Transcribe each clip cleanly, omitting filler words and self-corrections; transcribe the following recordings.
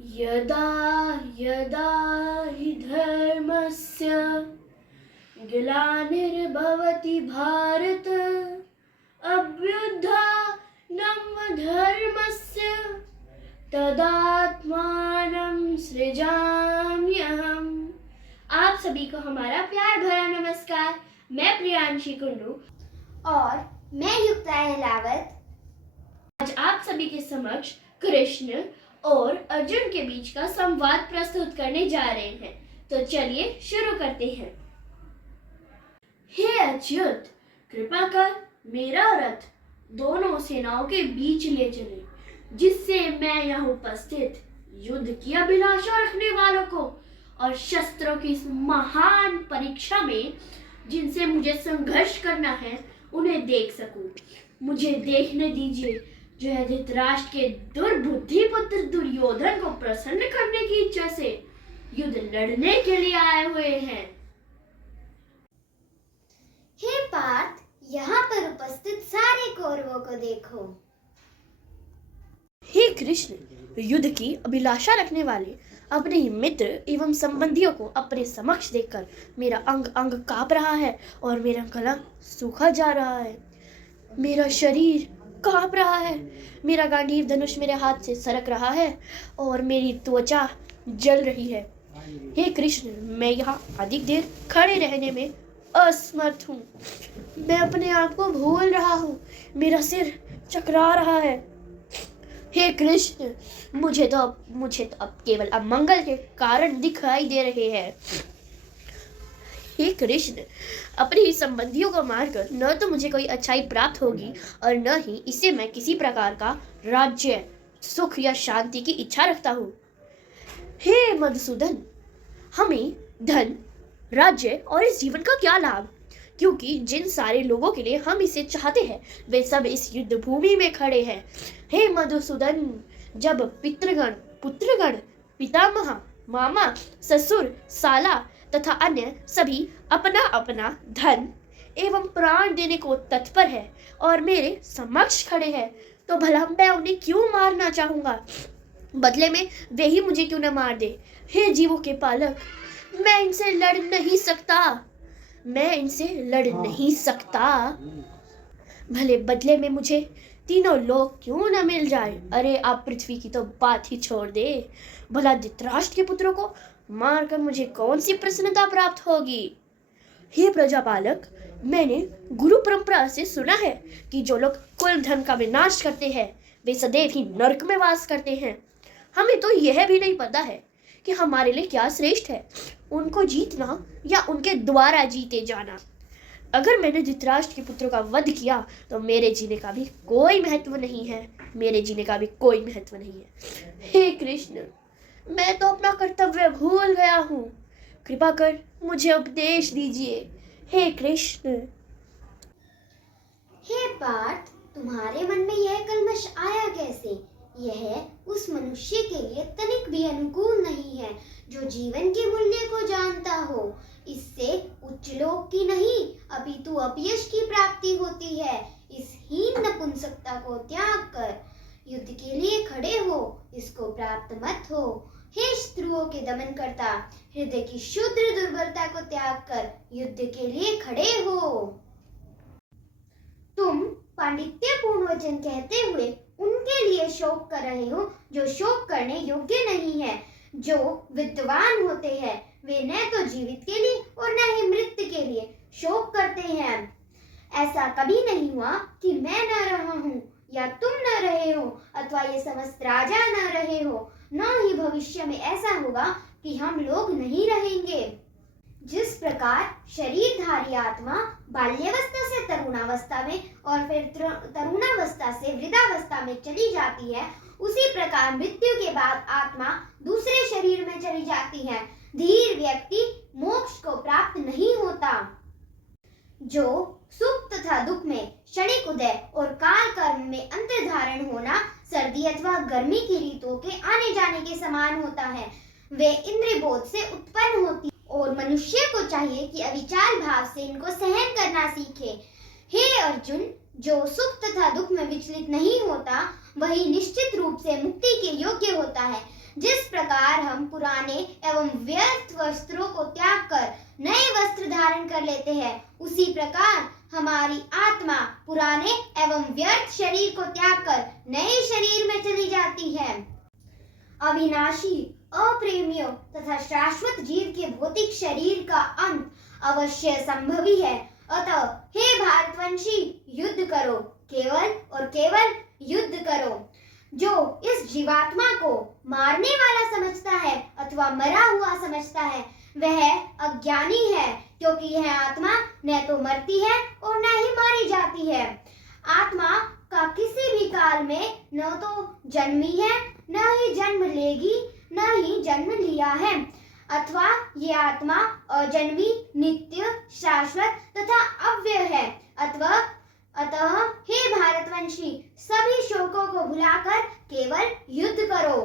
यदा यदा हि धर्मस्य ग्लानिर्भवति भारत अभ्युत्थानं धर्मस्य तदात्मानं सृजाम्यहम्। आप सभी को हमारा प्यार भरा नमस्कार। मैं प्रियांशी कुंडू और मैं युक्ता अहलावत आज आप सभी के समक्ष कृष्ण और अर्जुन के बीच का संवाद प्रस्तुत करने जा रहे हैं। तो चलिए शुरू करते हैं। हे अच्युत, कृपा कर मेरा रथ दोनों सेनाओं के बीच ले चले, जिससे मैं यहाँ उपस्थित युद्ध की अभिलाषा रखने वालों को और शस्त्रों की इस महान परीक्षा में जिनसे मुझे संघर्ष करना है उन्हें देख सकूं। मुझे देखने दीजिए जो धृतराष्ट्र के दुर्बुद्धि पुत्र दुर्योधन को प्रसन्न करने की इच्छा से युद्ध लड़ने के लिए आए हुए हैं। हे पार्थ, यहाँ पर उपस्थित सारे कौरवों को देखो। हे कृष्ण, युद्ध की अभिलाषा रखने वाले अपने ही मित्र एवं संबंधियों को अपने समक्ष देखकर मेरा अंग अंग कांप रहा है और मेरा गला सूखा जा रहा है। मेरा शरीर कांप रहा है, मेरा गांडीव धनुष मेरे हाथ से सरक रहा है और मेरी त्वचा जल रही है। हे कृष्ण, मैं यहाँ अधिक देर खड़े रहने में असमर्थ हूँ। मैं अपने आप को भूल रहा हूँ, मेरा सिर चकरा रहा है। हे कृष्ण, मुझे तो अब केवल अमंगल के कारण दिखाई दे रहे हैं। हे कृष्ण, अपने ही संबंधियों को मारकर न तो मुझे कोई अच्छाई प्राप्त होगी और न ही इससे मैं किसी प्रकार का राज्य, सुख या शांति की इच्छा रखता हूँ। हे मधुसूदन, हमें धन, राज्य और इस जीवन का क्या लाभ, क्योंकि जिन सारे लोगों के लिए हम इसे चाहते हैं वे सब इस युद्ध भूमि में खड़े हैं। हे मधुसूदन, जब पितृगण, पुत्रगण, पितामह, मामा, ससुर, साला तथा अन्य सभी अपना अपना धन एवं प्राण देने को तत्पर है और मेरे समक्ष खड़े हैं, तो भला मैं उन्हें क्यों मारना चाहूंगा? बदले में वे ही मुझे क्यों न मार दे। हे जीवों के पालक, मैं इनसे लड़ नहीं सकता। भले बदले में मुझे तीनों लोग क्यों न मिल जाए। अरे आप पृथ्वी की तो बात ही छोड़ दे, भला धृतराष्ट्र के पुत्रों को मारकर मुझे कौन सी प्रसन्नता प्राप्त होगी? हे प्रजापालक, मैंने गुरु परंपरा से सुना है कि जो लोग कुल धन का विनाश करते हैं वे सदैव ही नरक में वास करते हैं। हमें तो यह भी नहीं पता है कि हमारे लिए क्या श्रेष्ठ है, उनको जीतना या उनके द्वारा जीते जाना। अगर मैंने धृतराष्ट्र के पुत्रों का वध किया तो मेरे जीने का भी कोई महत्व नहीं है। हे कृष्ण, मैं तो अपना कर्तव्य भूल गया हूँ, कृपा कर मुझे उपदेश दीजिए। हे कृष्ण। हे पार्थ, तुम्हारे मन में यह कल्मश आया कैसे? यह उस मनुष्य के लिए तनिक भी अनुकूल नहीं है जो जीवन के मूल्य को जानता हो। इससे उच्च लोक की नहीं अपितु अपयश की प्राप्ति होती है। इस हीन नपुंसकता को त्याग कर युद्ध के लिए खड़े हो, इसको प्राप्त मत हो। हे शत्रुओं के दमन करता, हृदय की शुद्र दुर्बलता को त्याग कर युद्ध के लिए खड़े हो। तुम पांडित्यपूर्ण वचन कहते हुए उनके लिए शोक कर रहे हो जो शोक करने योग्य नहीं है। जो विद्वान होते हैं वे न तो जीवित के लिए और न ही मृत के लिए शोक करते हैं। ऐसा कभी नहीं हुआ कि मैं न रहा हूँ या तुम न रहे हो अथवा ये समस्त राजा न रहे हो, न ही भविष्य में ऐसा होगा कि हम लोग नहीं रहेंगे। जिस प्रकार शरीरधारी आत्मा बाल्यावस्था से तरुणावस्था में और फिर तरुणावस्था से वृद्धावस्था में चली जाती है, उसी प्रकार मृत्यु के बाद आत्मा दूसरे शरीर में चली जाती है। धीर व्यक्ति मोक्ष को प्राप्त नहीं होता। जो सुख तथा दुख में क्षणिक उदय और काल कर्म में अंतर धारण होना सर्दी अथवा गर्मी की ऋतुओं के आने जाने के समान होता है, वे इंद्रिय बोध से उत्पन्न होती और मनुष्य को चाहिए कि अविचार भाव से इनको सहन करना सीखे। हे अर्जुन, जो सुख तथा दुख में विचलित नहीं होता वही निश्चित रूप से मुक्ति के योग्य होता है। जिस प्रकार हम पुराने एवं व्यर्थ वस्त्रों को त्याग कर नए वस्त्र धारण कर लेते हैं, उसी प्रकार हमारी आत्मा पुराने एवं व्यर्थ शरीर को त्याग कर नए शरीर में चली जाती है। अविनाशी, अप्रेमियों तथा शाश्वत जीव के भौतिक शरीर का अंत अवश्य संभवी है। अतः हे भारतवंशी, युद्ध करो, केवल और केवल युद्ध करो। जो इस जीवात्मा को मारने वाला समझता है अथवा मरा हुआ समझता है, वह अज्ञानी है, क्योंकि यह आत्मा न तो मरती है और न ही मारी जाती है। आत्मा का किसी भी काल में न तो जन्मी है, न ही जन्म लेगी, न ही जन्म लिया है, अथवा ये आत्मा अजन्मी, नित्य, शाश्वत तथा अव्यय है। अतः हे भारतवंशी, सभी शोकों को भुलाकर केवल युद्ध करो।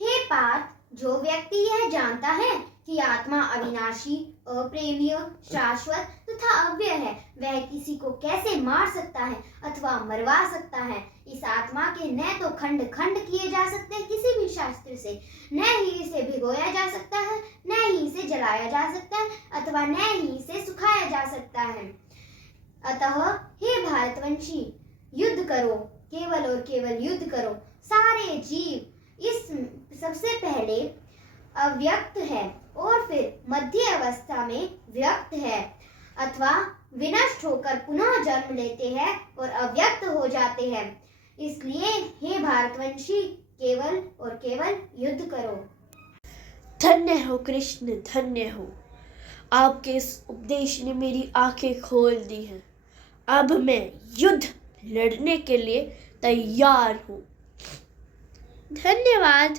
हे पार्थ, जो व्यक्ति यह जानता है कि आत्मा अविनाशी, अप्रेमीय, शाश्वत तथा अव्यय है, वह किसी को कैसे मार सकता है अथवा मरवा सकता है। इस आत्मा के न तो खंड खंड किए जा सकते हैं किसी भी शास्त्र से, न ही इसे भिगोया जा सकता है, न ही इसे जलाया जा सकता है, अथवा न ही इसे सुखाया जा सकता है। अतः हे भारतवंशी, युद्ध करो, केवल और केवल युद्ध करो। सारे जीव इस सबसे पहले अव्यक्त है और फिर मध्य अवस्था में व्यक्त है, अथवा विनष्ट होकर पुनः जन्म लेते हैं और अव्यक्त हो जाते हैं। इसलिए हे भारतवंशी, केवल और केवल युद्ध करो। धन्य हो कृष्ण, धन्य हो। आपके इस उपदेश ने मेरी आंखें खोल दी हैं। अब मैं युद्ध लड़ने के लिए तैयार हूँ। धन्यवाद।